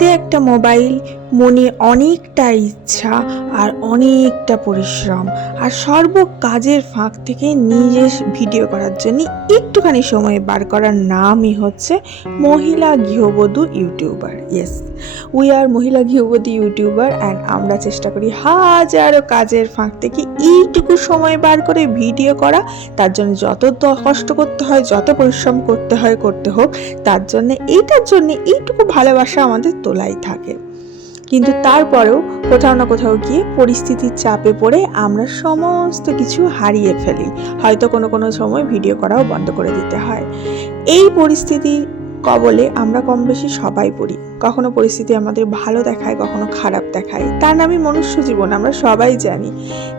হাতে একটা মোবাইল মনে অনেকটা ইচ্ছা আর অনেকটা পরিশ্রম। আর সর্ব কাজের ফাঁক থেকে নিজে ভিডিও করার জন্য একটুখানি সময় বার করার নামই হচ্ছে মহিলা গৃহবধূ ইউটিউবার। ইয়েস উই আর মহিলা গৃহবধূ ইউটিউবার অ্যান্ড আমরা চেষ্টা করি হাজারো কাজের ফাঁক থেকে এইটুকু সময় বার করে ভিডিও করা। তার জন্য যত কষ্ট করতে হয়, যত পরিশ্রম করতে হয়, করতে হোক, তার জন্য এইটার জন্য এইটুকু ভালোবাসা আমাদের তোলাই থাকে। কিন্তু তারপরেও কোথাও না কোথাও গিয়ে পরিস্থিতির চাপে পড়ে আমরা সমস্ত কিছু হারিয়ে ফেলি। হয়তো কোনো কোনো সময় ভিডিও করাও বন্ধ করে দিতে হয়। এই পরিস্থিতির কবলে আমরা কম বেশি সবাই পড়ি। কখনো পরিস্থিতি আমাদের ভালো দেখায়, কখনো খারাপ দেখায়। তার নামই মনুষ্য জীবন, আমরা সবাই জানি।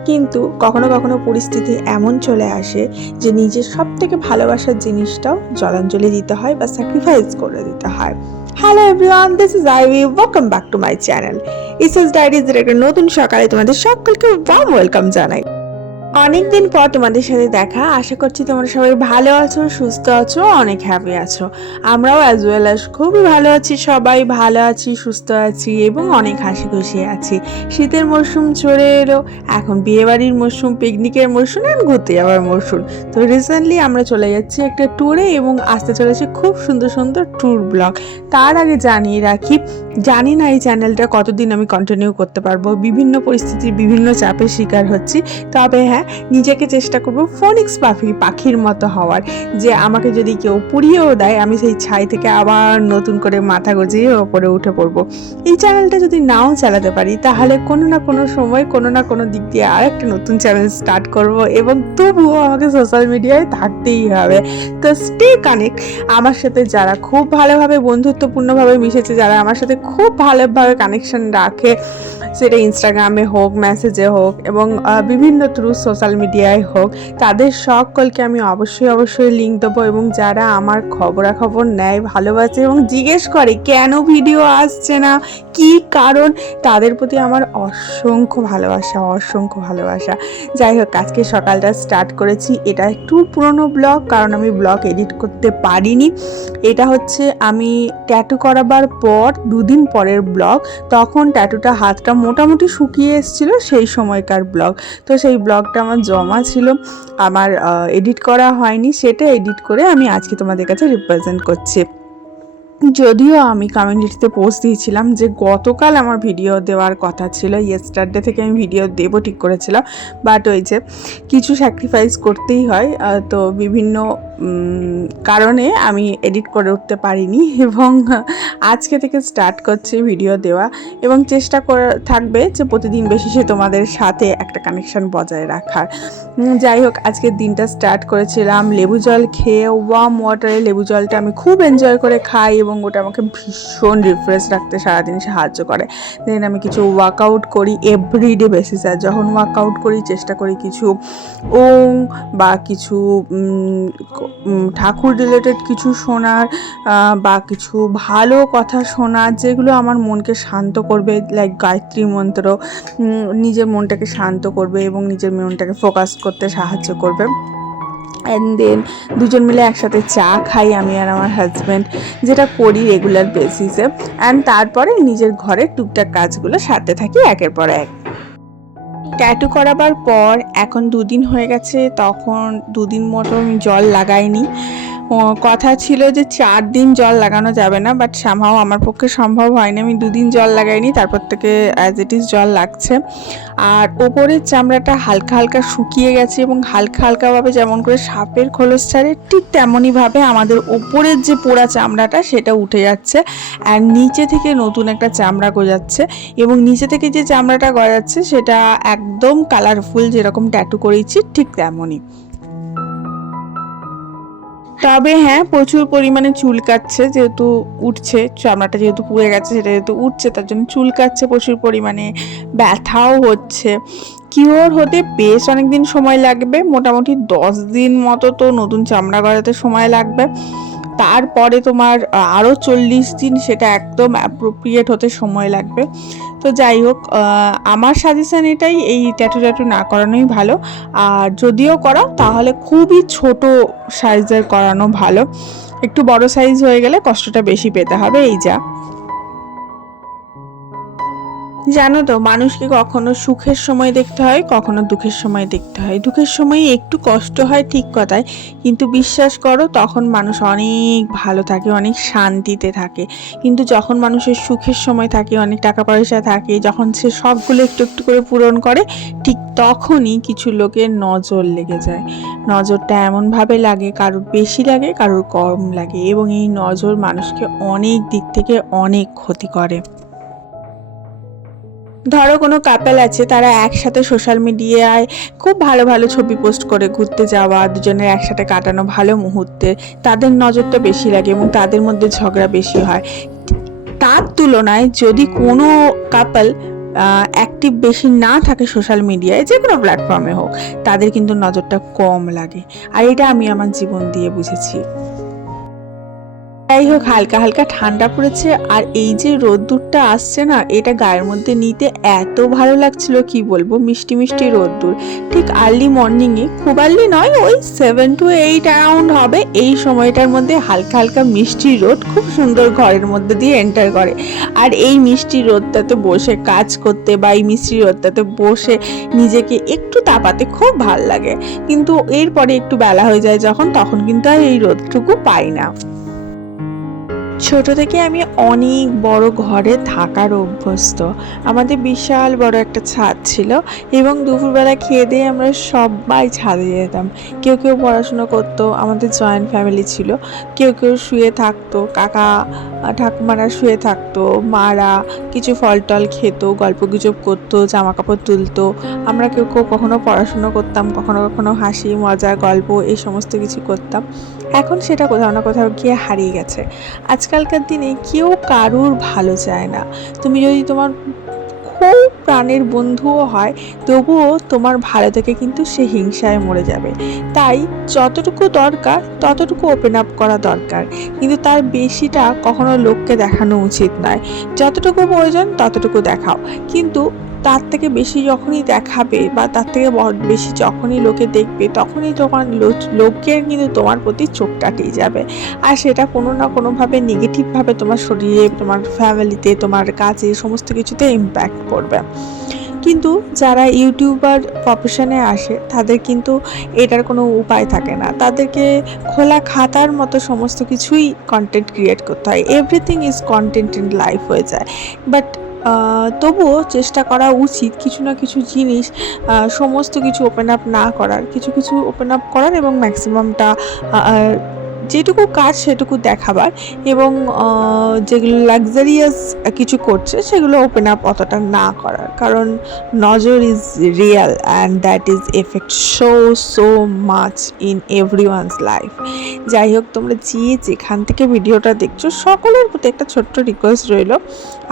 কিন্তু কখনো কখনো পরিস্থিতি এমন চলে আসে যে নিজের সব থেকে ভালোবাসার জিনিসটাও জলাঞ্জলি দিতে হয় বা স্যাক্রিফাইস করে দিতে হয়। Hello everyone this is Ivy welcome back to my channel ইসেস ডায়েরিজের একটা নতুন সকালে তোমাদের সকলকে ওয়ার্ম ওয়েলকাম জানাই। অনেকদিন পর তোমাদের সাথে দেখা। আশা করছি তোমরা সবাই ভালো আছো, সুস্থ আছো, অনেক হ্যাপি আছো। আমরাও অ্যাজ ওয়েল অ্যাজ খুবই ভালো আছি, সবাই ভালো আছি, সুস্থ আছি এবং অনেক হাসি খুশি আছি। শীতের মরশুম চলে এলো, এখন বিয়েবাড়ির মরশুম পিকনিকের মরশুম আর ঘুরতে যাওয়ার মরশুম। তো রিসেন্টলি আমরা চলে যাচ্ছি একটা ট্যুরে এবং আসতে চলেছে খুব সুন্দর সুন্দর ট্যুর ব্লগ তার আগে জানিয়ে রাখি, জানি না এই চ্যানেলটা কতদিন আমি কন্টিনিউ করতে পারব। বিভিন্ন পরিস্থিতির বিভিন্ন চাপের শিকার হচ্ছি। তবে হ্যাঁ নিজেকে চেষ্টা করব ফোনিক্স পাখি, পাখির মতো হওয়ার। যে আমাকে যদি কেউ পুড়িয়েও দেয়, আমি সেই ছাই থেকে আবার নতুন করে মাথা গজিয়ে ওপরে উঠে পড়ব। এই চ্যানেলটা যদি নাও চালাতে পারি, তাহলে কোনো না কোনো সময় কোনো না কোনো দিক দিয়ে আর একটা নতুন চ্যানেল স্টার্ট করব এবং তবুও আমাকে সোশ্যাল মিডিয়ায় থাকতেই হবে। তো স্টে কানেক্ট আমার সাথে যারা খুব ভালোভাবে বন্ধুত্বপূর্ণভাবে মিশেছে, যারা আমার সাথে খুব ভালোভাবে কানেকশন রাখে সেটা ইনস্টাগ্রামে হোক মেসেজে হোক এবং বিভিন্ন থ্রু সোশ্যাল মিডিয়ায় হোক, তাদের সকলকে আমি অবশ্যই অবশ্যই লিঙ্ক দেবো এবং যারা আমার খবরাখবর নেয়, ভালোবাসে এবং জিজ্ঞেস করে কেন ভিডিও আসছে না, কি কারণ, তাদের প্রতি আমার অসংখ্য ভালোবাসা অসংখ্য ভালোবাসা। যাই হোক, আজকে সকালটা স্টার্ট করেছি। এটা একটু পুরনো ব্লগ কারণ আমি ব্লগ এডিট করতে পারিনি। এটা হচ্ছে আমি ট্যাটু করাবার পর, দুদিন পরের ব্লগ তখন ট্যাটুটা হাতটা মোটামুটি শুকিয়ে এসেছিল সেই সময়কার ব্লগ। তো সেই ব্লগটা আমার জমা ছিল। আমার এডিট করা হয়নি, সেটা এডিট করে আমি আজকে তোমাদের কাছে রিপ্রেজেন্ট করছি। যদিও আমি কমিউনিটিতে পোস্ট দিয়েছিলাম যে গতকাল আমার ভিডিও দেওয়ার কথা ছিল ইয়েস্টারডে থেকে আমি ভিডিও দেবো ঠিক করেছিলাম। বাট ওই যে কিছু স্যাক্রিফাইস করতেই হয় তো বিভিন্ন কারণে আমি এডিট করে উঠতে পারিনি এবং আজকে থেকে স্টার্ট করছি ভিডিও দেওয়া এবং চেষ্টা করে, থাকবে যে প্রতিদিন বেশি সে তোমাদের সাথে একটা কানেকশন বজায় রাখার। যাই হোক, আজকের দিনটা স্টার্ট করেছিলাম, লেবু জল খেয়ে ওয়ার্ম ওয়াটারে লেবু জলটা আমি খুব এনজয় করে খাই এবং ওটা আমাকে ভীষণ রিফ্রেশ রাখতে সারাদিন সাহায্য করে। দেন আমি কিছু ওয়ার্কআউট করি এভরিডে বেসিসে আর যখন ওয়ার্কআউট করি, চেষ্টা করি কিছু ওং বা কিছু ঠাকুর রিলেটেড কিছু শোনার বা কিছু ভালো কথা শোনার, যেগুলো আমার মনকে শান্ত করবে লাইক গায়ত্রী মন্ত্র নিজের মনটাকে শান্ত করবে এবং নিজের মনটাকে ফোকাস করতে সাহায্য করবে। অ্যান্ড দেন দুজন মিলে একসাথে চা খাই আমি আর আমার হাজব্যান্ড যেটা করি রেগুলার বেসিসে অ্যান্ড তারপরে নিজের ঘরের টুকটাক কাজগুলো সারতে থাকি একের পর এক। ট্যাটু করাবার পর এখন দুদিন হয়ে গেছে তখন দুদিন মতো আমি জল লাগাইনি। কথা ছিল যে চার দিন জল লাগানো যাবে না বাট সামহাও আমার পক্ষে সম্ভব হয়নি। আমি দুদিন জল লাগাইনি, তারপর থেকে অ্যাজ ইট ইজ জল লাগছে। আর ওপরের চামড়াটা হালকা হালকা শুকিয়ে গেছে এবং হালকা হালকাভাবে যেমন করে সাপের খোলস ছাড়ে, ঠিক তেমনইভাবে আমাদের ওপরের যে পোড়া চামড়াটা সেটা উঠে যাচ্ছে আর নিচে থেকে নতুন একটা চামড়া গজাচ্ছে এবং নিচে থেকে যে চামড়াটা গজাচ্ছে সেটা একদম কালারফুল যেরকম ট্যাটু করেছি, ঠিক তেমনই। তবে হ্যাঁ প্রচুর পরিমাণে চুল চুলকাচ্ছে যেহেতু উঠছে, চামড়াটা যেহেতু পুড়ে গেছে, সেটা যেহেতু উঠছে, তার জন্য চুল চুলকাচ্ছে প্রচুর পরিমাণে, ব্যথাও হচ্ছে। কিওর হতে বেশ অনেক দিন সময় লাগবে, মোটামুটি দশ দিন মতো তো নতুন চামড়া গড়াতে সময় লাগবে। তারপরে তোমার আরও চল্লিশ দিন সেটা একদম অ্যাপ্রোপ্রিয়েট হতে সময় লাগবে। তো যাই হোক আমার সাজেশান এটাই, এই ট্যাটু ট্যাটু না করানোই ভালো। আর যদিও করাও, তাহলে খুবই ছোট সাইজের করানো ভালো। একটু বড় সাইজ হয়ে গেলে কষ্টটা বেশি পেতে হবে, এই যা। জানো তো, মানুষকে কখনো সুখের সময় দেখতে হয়, কখনো দুঃখের সময় দেখতে হয়। দুঃখের সময় একটু কষ্ট হয় ঠিক কথায়, কিন্তু বিশ্বাস করো, তখন মানুষ অনেক ভালো থাকে, অনেক শান্তিতে থাকে। কিন্তু যখন মানুষের সুখের সময় থাকে, অনেক টাকা পয়সা থাকে, যখন সে সবগুলো একটু একটু করে পূরণ করে, ঠিক তখনই কিছু লোকের নজর লেগে যায়। নজরটা এমনভাবে লাগে, কারোর বেশি লাগে, কারোর কম লাগে, এবং এই নজর মানুষকে অনেক দিক থেকে অনেক ক্ষতি করে। ধরো কোনো কাপেল আছে, তারা একসাথে সোশ্যাল মিডিয়ায় খুব ভালো ভালো ছবি পোস্ট করে ঘুরতে যাওয়া, দুজনের একসাথে কাটানো ভালো মুহূর্তে, তাদের নজরটা বেশি লাগে এবং তাদের মধ্যে ঝগড়া বেশি হয়। তার তুলনায় যদি কোনো কাপল অ্যাক্টিভ বেশি না থাকে সোশ্যাল মিডিয়ায় যে কোনো প্ল্যাটফর্মে হোক, তাদের কিন্তু নজরটা কম লাগে। আর এটা আমি আমার জীবন দিয়ে বুঝেছি। যাই হোক, হালকা হালকা ঠান্ডা পড়েছে আর এই যে রোদ্দুরটা আসছে না, এটা গায়ের মধ্যে নিতে এত ভালো লাগছিল, কি বলব, মিষ্টি মিষ্টি রোদ্দুর। ঠিক আর্লি মর্নিংয়ে, খুব আর্লি নয়, ওই সেভেন টু এইট অ্যারাউন্ড হবে, এই সময়টার মধ্যে হালকা হালকা মিষ্টি রোদ খুব সুন্দর ঘরের মধ্যে দিয়ে এন্টার করে। আর এই মিষ্টি রোদটাতে বসে কাজ করতে বা এই মিষ্টি রোদটাতে বসে নিজেকে একটু তাপাতে খুব ভালো লাগে। কিন্তু এরপরে একটু বেলা হয়ে যায় যখন, তখন কিন্তু আর এই রোদটুকু পাই না। ছোট থেকে আমি অনেক বড় ঘরে থাকার অভ্যস্ত। আমাদের বিশাল বড় একটা ছাদ ছিল এবং দুপুরবেলা খেয়ে দিয়ে আমরা সবাই ছাদে যেতাম। কেউ কেউ পড়াশুনো করতো, আমাদের জয়েন্ট ফ্যামিলি ছিল। কেউ কেউ শুয়ে থাকতো, কাকা, ঠাকুমারা শুয়ে থাকতো, মারা কিছু ফল টল খেত, গল্প গুজব করতো জামা কাপড় তুলতো। আমরা কেউ কেউ কখনো পড়াশুনো করতাম, কখনো কখনো হাসি, মজা, গল্প, এই সমস্ত কিছু করতাম। এখন সেটা কোথাও না কোথাও গিয়ে হারিয়ে গেছে। আজকালকার দিনে কেউ কারুর ভালো চায় না। তুমি যদি তোমার খুব প্রাণের বন্ধুও হয়, তবুও তোমার ভালো থেকে কিন্তু সে হিংসায় মরে যাবে। তাই যতটুকু দরকার, ততটুকু ওপেন আপ করা দরকার। কিন্তু তার বেশিটা কখনো লোককে দেখানো উচিত নয়। যতটুকু প্রয়োজন, ততটুকু দেখাও। কিন্তু তার থেকে বেশি যখনই দেখাবে বা তার থেকে বেশি যখনই লোকে দেখবে, তখনই তোমার লোকের কিন্তু তোমার প্রতি চোখ টাটিয়ে যাবে। আর সেটা কোনো না কোনোভাবে নেগেটিভভাবে তোমার শরীরে, তোমার ফ্যামিলিতে তোমার কাজে, সমস্ত কিছুতে ইম্প্যাক্ট করবে। কিন্তু যারা ইউটিউবার প্রফেশনে আসে, তাদের কিন্তু এটার কোনো উপায় থাকে না। তাদেরকে খোলা খাতার মতো সমস্ত কিছুই কন্টেন্ট ক্রিয়েট করতে হয়। Everything is content in life হয়ে যায়। বাট তবুও চেষ্টা করা উচিত কিছু না কিছু জিনিস সমস্ত কিছু ওপেন আপ না করার। কিছু কিছু ওপেন আপ করার এবং ম্যাক্সিমামটা যেটুকু কাজ সেটুকু দেখাবার এবং যেগুলো লাক্সারিয়াস কিছু করছে সেগুলো ওপেন আপ অতটা না করার। কারণ নজর is real and that is effect so so much in everyone's life যাই হোক, তোমরা যে যেখান থেকে ভিডিওটা দেখছ, সকলের প্রতি একটা ছোট্ট রিকোয়েস্ট রইল।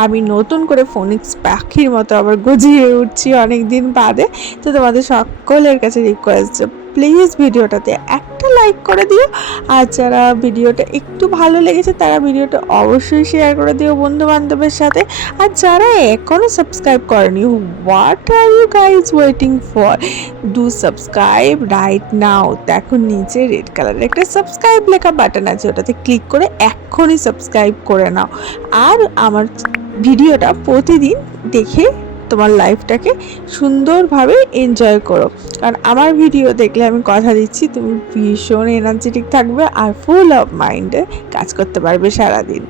আমি নতুন করে ফোনিক্স পাখির মতো আবার গজিয়ে উঠছি অনেক দিন বাদে। তো তোমাদের সকলের কাছে রিকোয়েস্ট প্লিজ ভিডিওটাতে একটা লাইক করে দিও। আর যারা ভিডিওটা একটু ভালো লেগেছে, তারা ভিডিওটা অবশ্যই শেয়ার করে দিও বন্ধু বান্ধবের সাথে। আর যারা এখনও সাবস্ক্রাইব করেনি what are you guys waiting for do subscribe right now দেখো নিচে রেড কালারের একটা সাবস্ক্রাইব লেখা বাটন আছে, ওটাতে ক্লিক করে এক্ষুনি সাবস্ক্রাইব করে নাও। আর আমার ভিডিওটা প্রতিদিন দেখে তোমার লাইফটাকে সুন্দরভাবে এনজয় করো। কারণ আমার ভিডিও দেখলে আমি কথা দিচ্ছি, তুমি ভীষণ এনার্জেটিক থাকবে আর ফুল অফ মাইন্ডে কাজ করতে পারবে সারাদিন।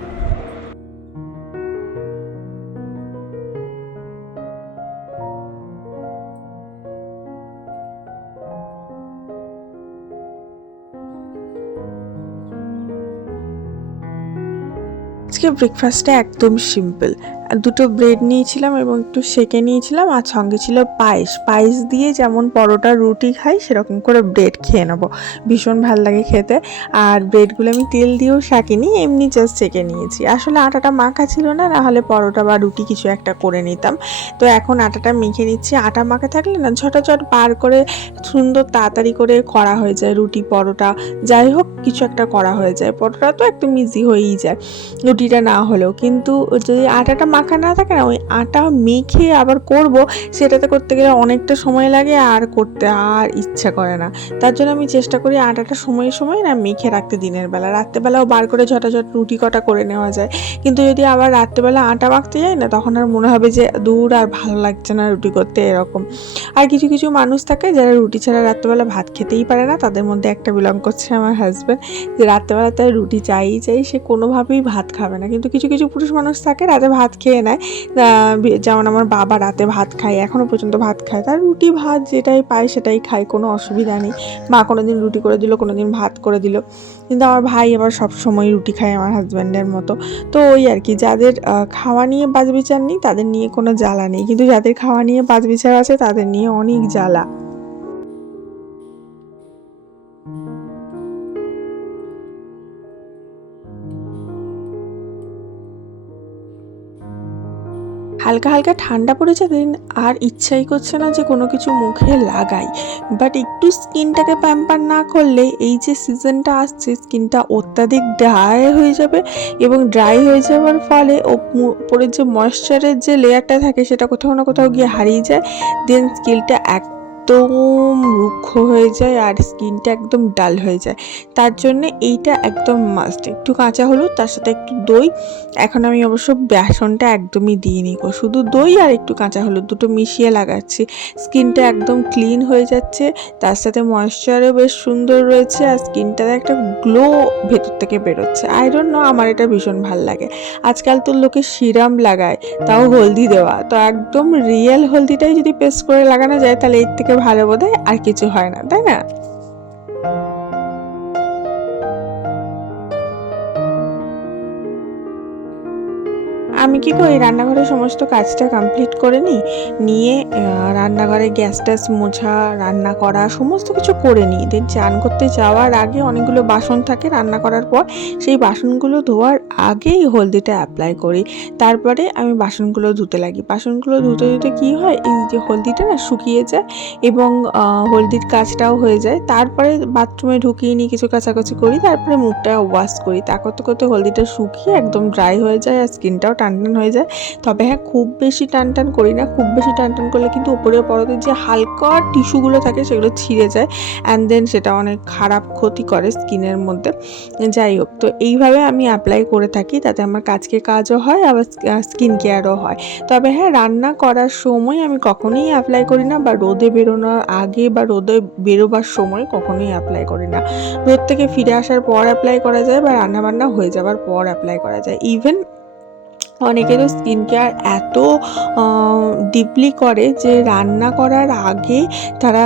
আজকে ব্রেকফাস্টটা একদম সিম্পল দুটো ব্রেড নিয়েছিলাম এবং একটু সেকে নিয়েছিলাম আর সঙ্গে ছিল পায়েস। পায়েস দিয়ে যেমন পরোটা, রুটি খাই, সেরকম করে ব্রেড খেয়ে নেব। ভীষণ ভালো লাগে খেতে। আর ব্রেডগুলো আমি তেল দিয়েও শাকিনি, এমনি জাস্ট সেকে নিয়েছি। আসলে আটাটা মাখা ছিল না নাহলে পরোটা বা রুটি কিছু একটা করে নিতাম। তো এখন আটাটা মেখে নিচ্ছি। আটা মাখা থাকলে না ঝটাঝট বার করে সুন্দর তাড়াতাড়ি করে করা হয়ে যায়। রুটি, পরোটা, যাই হোক, কিছু একটা করা হয়ে যায়। পরোটা তো একদম ইজি হয়েই যায়। রুটিটা না হলেও। কিন্তু যদি আটাটা মাখা না থাকে না, ওই আটা মেখে আবার করব, সেটাতে করতে গেলে অনেকটা সময় লাগে আর করতে আর ইচ্ছা করে না। তার জন্য আমি চেষ্টা করি আটাটা সময়ে সময় না মেখে রাখতে দিনের বেলা। রাত্রেবেলাও বার করে ঝটাঝট রুটি কটা করে নেওয়া যায়। কিন্তু যদি আবার রাত্রেবেলা আটা মাখতে যাই না, তখন আর মনে হবে যে দূর আর ভালো লাগছে না রুটি করতে এরকম। আর কিছু কিছু মানুষ থাকে যারা রুটি ছাড়া রাত্রেবেলা ভাত খেতেই পারে না। তাদের মধ্যে একটা বিলং করছে আমার হাজব্যান্ড যে রাত্রেবেলা তার রুটি চাই চাই, সে কোনোভাবেই ভাত খাবে না। কিন্তু কিছু কিছু পুরুষ মানুষ থাকে, রাতে ভাত খেয়ে নেয়। যেমন আমার বাবা রাতে ভাত খায় এখনও পর্যন্ত ভাত খায়। তার রুটি ভাত যেটাই পায় সেটাই খায় কোনো অসুবিধা নেই। মা কোনো দিন রুটি করে দিল কোনো দিন ভাত করে দিল। কিন্তু আমার ভাই আবার সব সময় রুটি খায় আমার হাজব্যান্ডের মতো। তো ওই আর কি যাদের খাওয়া নিয়ে বাজবিচার নেই তাদের নিয়ে কোনো জ্বালা নেই। কিন্তু যাদের খাওয়া নিয়ে বাজবিচার আছে তাদের নিয়ে অনেক জ্বালা। হালকা হালকা ঠান্ডা পড়েছে দিন আর ইচ্ছাই করছে না যে কোনো কিছু মুখে লাগাই। বাট একটু স্কিনটাকে প্যাম্পার না করলে এই যে সিজনটা আসছে, স্কিনটা অত্যাধিক ড্রাই হয়ে যাবে এবং ড্রাই হয়ে যাওয়ার ফলে ওপরের যে ময়শ্চারের যে লেয়ারটা থাকে, সেটা কোথাও না কোথাও গিয়ে হারিয়ে যায়। দেন স্কিনটা একদম রুক্ষ হয়ে যায় আর স্কিনটা একদম ডাল হয়ে যায়। তার জন্য এইটা একদম মাস্ট একটু কাঁচা হলুদ, তার সাথে একটু দই। এখন আমি অবশ্য বেসনটা একদমই দিইনি গো শুধু দই আর একটু কাঁচা হলুদ দুটো মিশিয়ে লাগাচ্ছি। স্কিনটা একদম ক্লিন হয়ে যাচ্ছে। তার সাথে ময়েশ্চারও বেশ সুন্দর রয়েছে আর স্কিনটাতে একটা গ্লো ভেতর থেকে বেরোচ্ছে। ডোন্ট নো আমার এটা ভীষণ ভালো লাগে। আজকাল তো লোকে সিরাম লাগায়, তাও হলদি দেওয়া। তো একদম রিয়েল হলদিটাই যদি পেস্ট করে লাগানো যায়, তাহলে এর থেকে ভালো বোধ আর কিছু হয় না তাই না? আমি কি করি? রান্নাঘরের সমস্ত কাজটা কমপ্লিট করে নিই নিয়ে রান্নাঘরে গ্যাস ট্যাস মোছা, রান্না করা, সমস্ত কিছু করে নিই দেন চান করতে যাওয়ার আগে অনেকগুলো বাসন থাকে রান্না করার পর, সেই বাসনগুলো ধোয়ার আগেই হলদিটা অ্যাপ্লাই করি। তারপরে আমি বাসনগুলো ধুতে লাগি। বাসনগুলো ধুতে ধুতে কী হয়? এই যে হলদিটা না শুকিয়ে যায় এবং হলদির কাজটাও হয়ে যায়। তারপরে বাথরুমে ঢুকিয়ে নিই কিছু কাছাকাছি করি, তারপরে মুখটা ওয়াশ করি। তা করতে করতে হলদিটা শুকিয়ে একদম ড্রাই হয়ে যায় আর স্কিনটাও টান টান টান হয়ে যায়। তবে হ্যাঁ খুব বেশি টান টান করি না। খুব বেশি টান টান করলে কিন্তু উপরের পরতে যে হালকা টিস্যুগুলো থাকে সেগুলো ছিঁড়ে যায় অ্যান্ড দেন সেটা অনেক খারাপ ক্ষতি করে স্কিনের মধ্যে। যাই হোক, তো এইভাবে আমি অ্যাপ্লাই করে থাকি তাতে আমার কাজকে কাজও হয়, আবার স্কিন কেয়ারও হয়। তবে হ্যাঁ রান্না করার সময় আমি কখনোই অ্যাপ্লাই করি না বা রোদে বেরোনোর আগে বা রোদে বেরোবার সময় কখনোই অ্যাপ্লাই করি না। রোদ থেকে ফিরে আসার পর অ্যাপ্লাই করা যায় বা রান্নাবান্না হয়ে যাওয়ার পর অ্যাপ্লাই করা যায়। ইভেন অনেকেরও স্কিন কেয়ার এত ডিপলি করে যে রান্না করার আগে তারা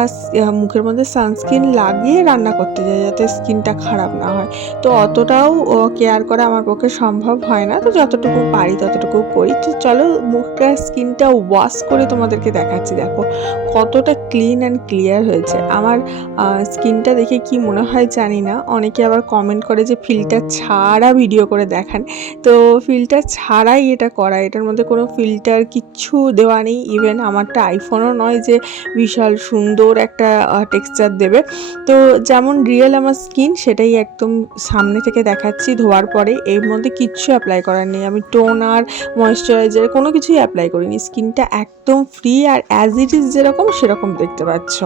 মুখের মধ্যে সানস্ক্রিন লাগিয়ে রান্না করতে যায় যাতে স্কিনটা খারাপ না হয়। তো অতটাও কেয়ার করা আমার পক্ষে সম্ভব হয় না। তো যতটুকু পারি ততটুকু করি। তো চলো মুখটা স্কিনটা ওয়াশ করে তোমাদেরকে দেখাচ্ছি। দেখো কতটা ক্লিন অ্যান্ড ক্লিয়ার হয়েছে। আমার স্কিনটা দেখে কি মনে হয় জানি না। অনেকে আবার কমেন্ট করে যে, ফিল্টার ছাড়া ভিডিও করে দেখান। তো ফিল্টার ছাড়াই এটা করা। এটার মধ্যে কোনো ফিল্টার কিচ্ছু দেওয়া নেই। ইভেন আমারটা আইফোনও নয় যে বিশাল সুন্দর একটা টেক্সচার দেবে। তো যেমন রিয়েল আমার স্কিন সেটাই একদম সামনে থেকে দেখাচ্ছি ধোয়ার পরে। এর মধ্যে কিচ্ছু অ্যাপ্লাই করার নেই। আমি টোনার ময়েশ্চারাইজার কোনো কিছুই অ্যাপ্লাই করিনি। স্কিনটা একদম ফ্রি আর অ্যাজ ইট ইজ যেরকম, সেরকম দেখতে পাচ্ছ।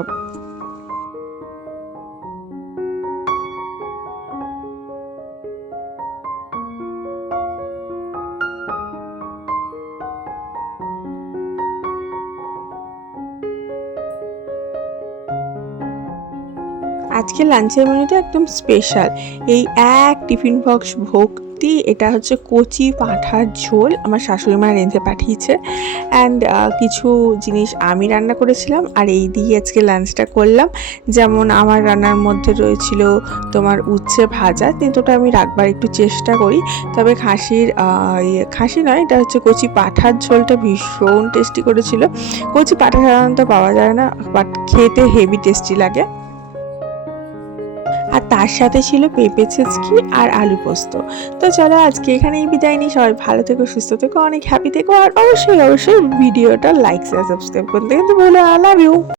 আজকে লাঞ্চের মেনুতে একদম স্পেশাল এই এক টিফিন বক্স ভর্তি এটা হচ্ছে কচি পাঁঠার ঝোল, আমার শাশুড়ি মা রেঁধে পাঠিয়েছে। অ্যান্ড কিছু জিনিস আমি রান্না করেছিলাম, আর এই দিয়ে আজকে লাঞ্চটা করলাম। যেমন আমার রান্নার মধ্যে রয়েছিল তোমার উচ্ছে ভাজা কিন্তু ওটা আমি রাখবার একটু চেষ্টা করি। তবে খাসির ইয়ে খাসি নয়, এটা হচ্ছে কচি পাঁঠার ঝোলটা ভীষণ টেস্টি করেছিল। কচি পাঁঠা সাধারণত পাওয়া যায় না বাট খেতে হেভি টেস্টি লাগে। আর তার সাথে ছিল পেঁপে ছেচকি আর আলু পোস্ত। তো চলো আজকে এখানেই বিদায় নিই। সবাই ভালো থেকো, সুস্থ থেকো, অনেক হ্যাপি থেকো। আর অবশ্যই অবশ্যই ভিডিওটা লাইক সাবস্ক্রাইব করতে কিন্তু আই লাভ ইউ